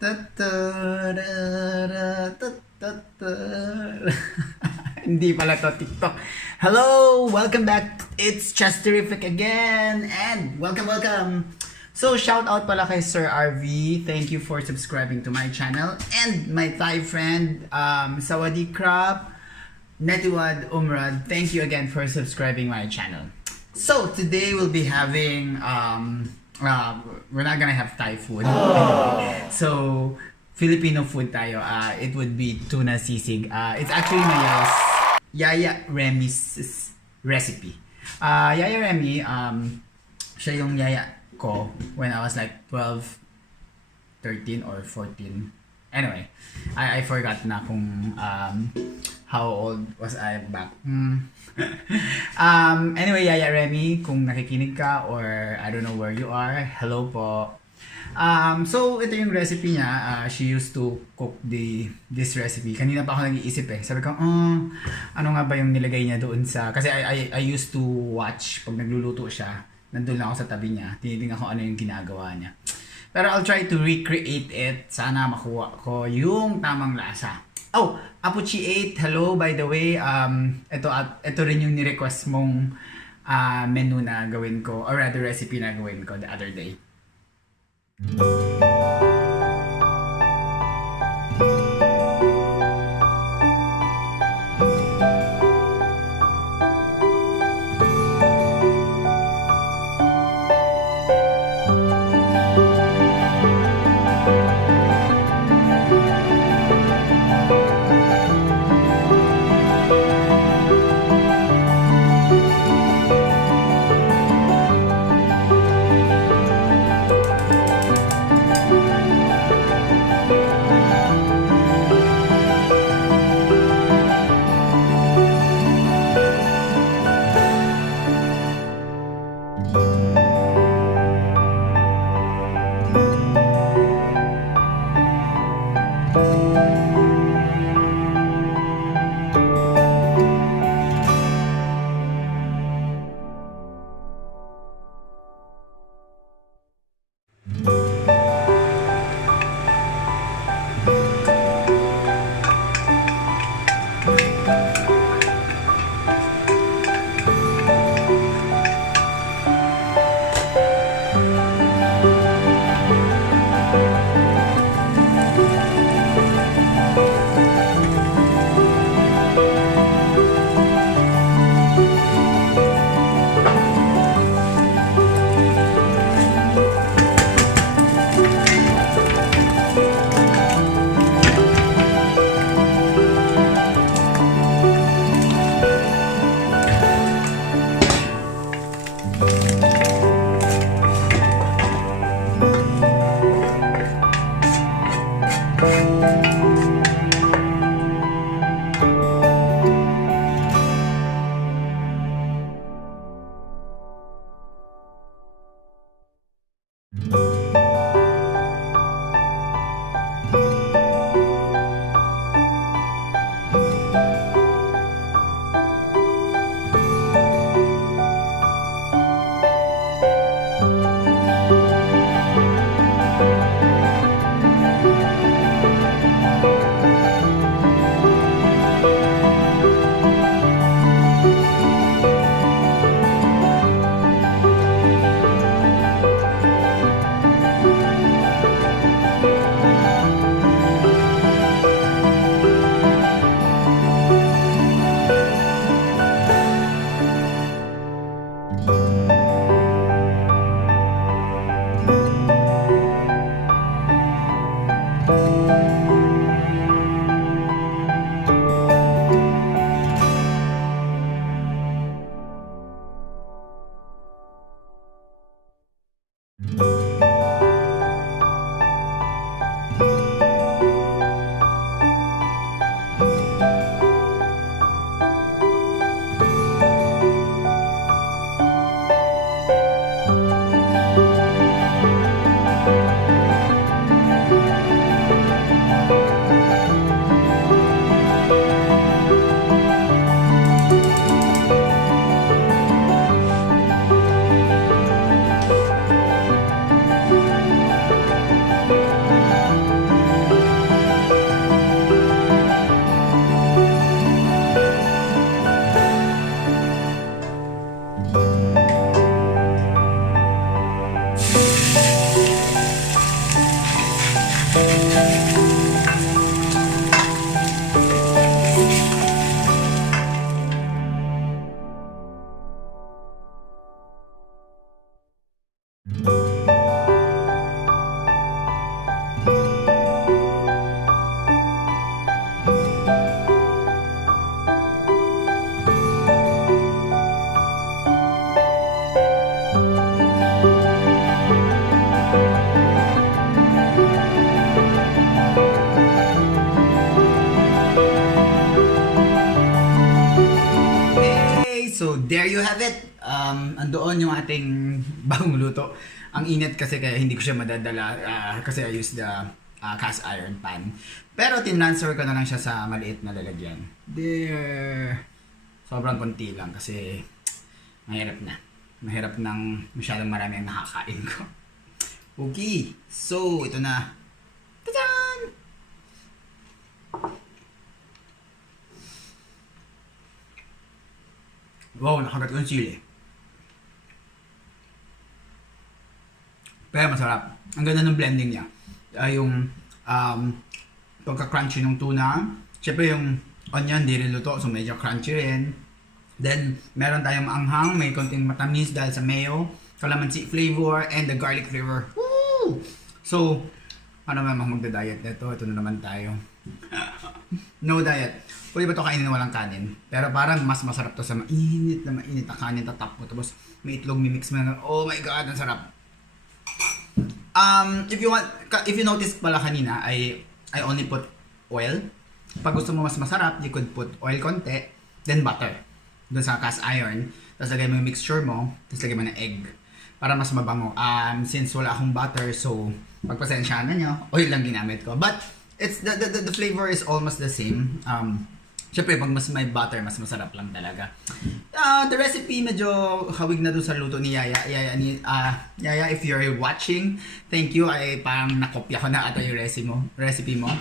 Hindi pala to TikTok. Hello! Welcome back. It's Itschesterrific again. And welcome. So, shout out pala kay Sir RV. Thank you for subscribing to my channel. And my Thai friend, Sawadee Krap, Netiwad Umrad. Thank you again for subscribing my channel. So, today we'll be having, we're not gonna have Thai food. So, Filipino food tayo. It would be Tuna Sisig. It's actually my Yaya Remy's recipe. Yaya Remy, siya yung yaya ko when I was like 12, 13 or 14. Anyway, I forgot na kung how old was I back. Anyway, Yaya Remy, kung nakikinig ka or I don't know where you are, hello po. So, ito yung recipe niya. She used to cook this recipe. Kanina pa ako nag-iisip eh. Sabi ko, ano nga ba yung nilagay niya doon sa... Kasi I used to watch pag nagluluto siya. Nandun lang ako sa tabi niya. Tinitingnan ko ano yung ginagawa niya. Pero I'll try to recreate it. Sana makuha ko yung tamang lasa. Oh, Apuchi 8, hello by the way. Ito rin yung ni-request mong menu na gawin ko. Or rather recipe na gawin ko the other day. So, there you have it. Andoon yung ating bagong luto. Ang init kasi kaya hindi ko siya madadala kasi I use the cast iron pan. Pero tinransfer ko na lang siya sa maliit na lalagyan. There. Sobrang konti lang kasi mahirap na. Mahirap nang masyadong marami ang nakakain ko. Okay. So, ito na. Tadaan! Wow, nakagat ko yung chili. Pero masarap. Ang ganda ng blending niya. Yung pagka-crunchy ng tuna. Siyempre yung onion, di rin luto. So medyo crunchy rin. Then, meron tayong anghang. May konting matamis dahil sa mayo. Calamansi flavor and the garlic flavor. Woo! So, ano naman magda-diet nito? Ito na naman tayo. No diet. Pwede ba ito kainin na walang kanin? Pero parang mas masarap to sa mainit na kanin tatap mo. Tapos may itlog, may mix mo. Oh my God, ang sarap. If you notice pala kanina, I only put oil. Pag gusto mo mas masarap, you could put oil konti, then butter. Doon sa cast iron. Tapos lagay mo yung mixture mo, tapos lagay mo ng egg. Para mas mabango. Since wala akong butter, so pagpasensyahan na nyo, oil lang ginamit ko. But it's the flavor is almost the same. Siyempre, pag mas may butter, mas masarap lang talaga. The recipe, medyo hawig na doon sa luto ni Yaya. Yaya, if you're watching, thank you. Ay, parang nakopya ko na ata yung recipe mo.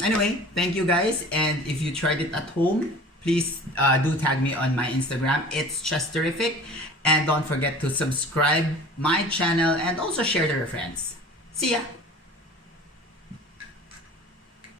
Anyway, thank you guys. And if you tried it at home, please do tag me on my Instagram. It's itschesterrific. And don't forget to subscribe my channel and also share to your friends. See ya!